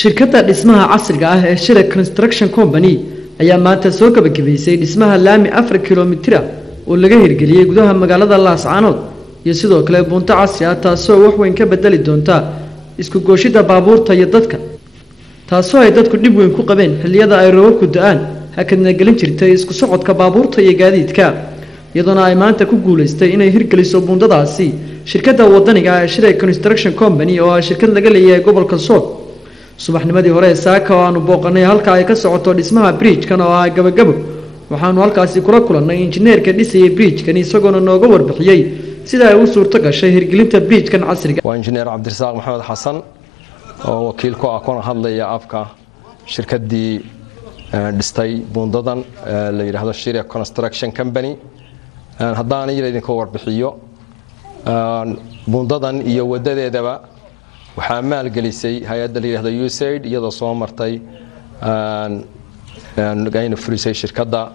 shirkadda dhismaha casriga ah ee Shire Construction Company ayaa maanta soo gabagabaysay dhismaha laami 4 kiiloomitir oo laga hirgeliyay gudaha magaalada Laascaanood iyo sidoo kale bunta casri ah taasoo wax weyn ka bedeli doonta isku gooshida baabuurta iyo dadka taasoo ay dadku dib weyn ku qabeen xilliyada ay roobku da'aan hakadna gelin jirtay isku socodka baabuurta iyo gaadiidka iyadoo ay maanta ku guuleystay inay hirgeliso bundadaasi shirkadda wadaniga ah ee Shire Construction Company oo ah shirkad laga leeyahay gobolka Sool subaxnimadii hore saaka oo aanu booqanay halka ay ka socoto dhismaha bridge-kan oo ah gabagabo waxaanu halkaasi kula kulannay injineerka dhisay bridge-kan isagoo nooga warbixiyay sida ay u suurto gashay hirgelinta bridge-kan casriga waa injineer Cabdirasaaq Maxamed Xasan oo wakiil ku ah kuna hadlaya afka shirkaddii dhistay bundadan la yiraahdo Shire Construction Company haddaan idinku warbixiyo bundadan iyo wadadeedaba waxaa maalgelisay hay'adda la yiraahdo USAID iyadoo soo martay ayna fulisay shirkadda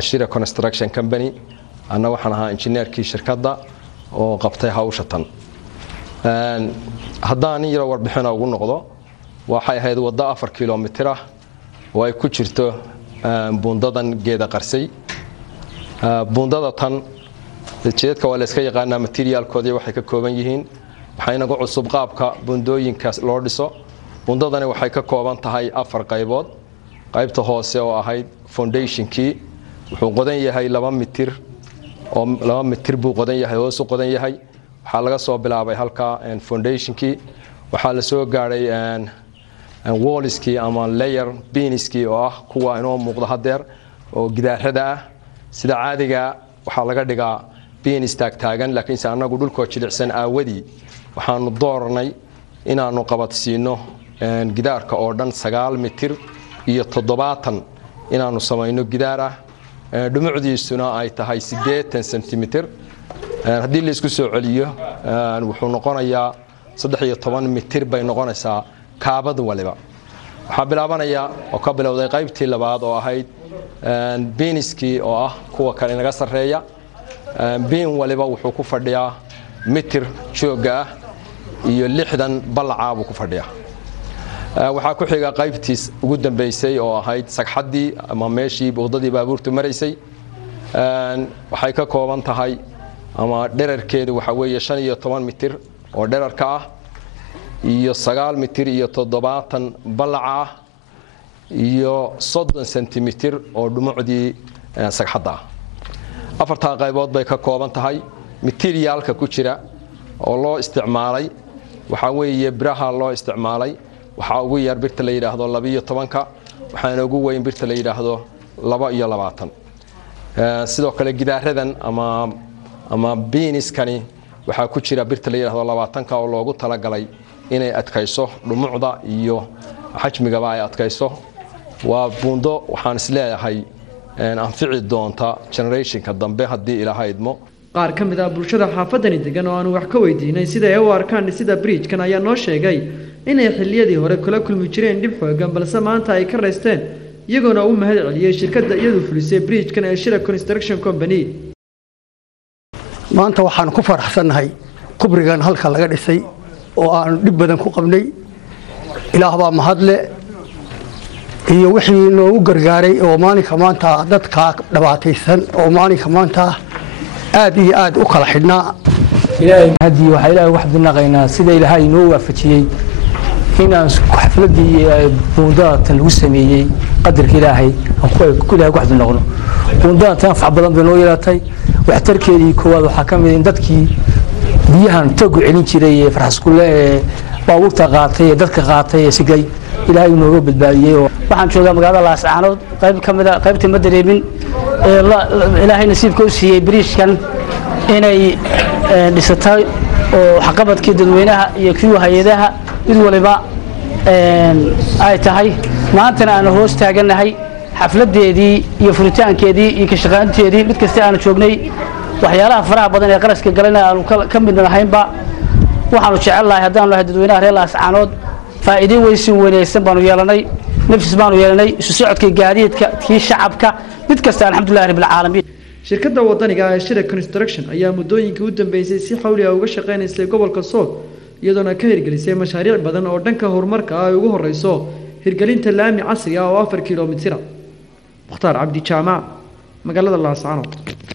Shire Construction Company ana waxaan ahaa injineerkii shirkadda oo qabtay hawsha tan haddaan yara warbixina ugu noqdo waxay ahayd waddo 4 kiiloomitir ah oo ay ku jirto bundadan geeda qarsay bundada tan jeedka waa la iska yaqaanaa materialkoodii waxay ka kooban yihiin waxayna ku cusub qaabka bundooyinkaas loo dhiso bundadani waxay ka kooban tahay 4 qaybood qaybta hoose oo ahayd foundationkii wuxuu qodan yahay 2 mitir oo 2 mitir buu qodan yahay hoos u qodan yahay waxa laga soo bilaabay halka foundationkii waxa la soo gaaray wallskii ama layer beamskii oo ah kuwa inoo muuqda hadeer oo gidaarada ah sida caadiga waxa laga dhigaa beam taagan laakiin anagu dhulka jilicsan aawadii waxaanu doornay inaanu qabadsiino gidaarka oo dhan 9 mitir iyo 70 inaanu sameeyno gidaar ah dhumucdiisuna ay tahay 80 centimeter hadii la isku soo celiyo wuxuu noqonayaa 13 mitir bay noqonaysaa kaabad waliba waxa bilaabanaya oo ka bilowday qaybtii labaad oo ahayd beaniskii oo ah kuwa kale naga sareeya bean waliba wuxuu ku fadhiyaa mitir jooga iyo 60 balaca buu ku fadhiyaa waxa ku xiga qaybtiis ugu dambeysay oo ahayd sagxadii ama meeshii boqdadii baabuurtu maraysay waxay ka kooban tahay ama dhererkeedu waxa weeye 15 mitir oo dhererka ah iyo 9 mitir iyo 70 balaca iyo 30 centimeter oo dhumucdii sagxadda afarta qaybood bay ka kooban tahay materialka ku jira oo loo isticmaalay waxa weeye biraha loo isticmaalay waxa ugu yar birta la yiraahdo 12ka waxaana ugu weyn birta la yiraahdo 22 sidoo kale gidaaradan ama beaniskani waxa ku jira birta la yiraahdo 20ka oo loogu talagalay inay adkayso dhumucda iyo xajmiga ay adkayso waa buundo waxaan isleeyahay anfici doonta generationka dambe hadii Ilaahay idmo qaar ka mid ah bulshada xaafadani degan oo aan wax ka weydiinay sida ay u arkaan sida bridge-kan ayaa noo sheegay inay xilliyadii hore kala kulmi jireen dib xoogan balse maanta ay ka reesteen iyagoona u mahad celiyay shirkadda iyadu fulisay bridge-kan ee Shire Construction Company maanta waxaan ku faraxsanahay kubrigan halka laga dhisay oo aan dib badan ku qabnay Ilaah baa mahad leh iyo wixii noogu gargaaray oo maalinka maanta dadka dhabaataysan oo maalinka maanta aad iyo aad u kala xidhnaa ilaahay hadii waxa ilaahay wax dinaqaynaa sida ilaahay noo waafajiyay inaan xafladii bundada lagu sameeyay qadarka ilaahay aan ku ilaahay wax dinaqno bundada tan fac badan bay noo yeelatay waxtarkeedii koowaad waxa ka mid in dadkii biyahan tagu celin jiray farxaskulle baabuurta qaatay dadka qaatay sigay ilaahay nooga badbaadiyay waxaan joogaa magaalada Laascaanood qayb kamida qaybta madareebin ilaahay nasiibka u siiyay bridge-kan inay dhisatay oo xaqabadkii dadweynaha iyo kuwa hay'adaha mid waliba ay tahay maantana aan hoos taaganahay xafladeedii iyo furitaankeedii iyo ka shaqaynteedii mid kasta aan joognay waxyaalaha faraha badan ee qaraska galana aan ka mid nahaynba waxaanu jecelahay haddaan lahayd dadweynaha reer Laascaanood faa'iido weysin wanaagsan baanu yeelanay nafis baanu yeelanay isu socodka gaadiidka tii shacabka mid kasta alxamdulillaah rabbil caalamiin shirkadda wadaniga ah ee Shire Construction ayaa muddooyinkii u dambeysay si xawli ah uga shaqeynaysay gobolka Sool iyadoona ka hirgelisay mashaariic badan oo dhanka horumarka ah ay ugu horeyso hirgelinta laami casri ah oo 4 kiiloomitir. Mukhtaar Cabdi Jaamac magaalada Laascaanood.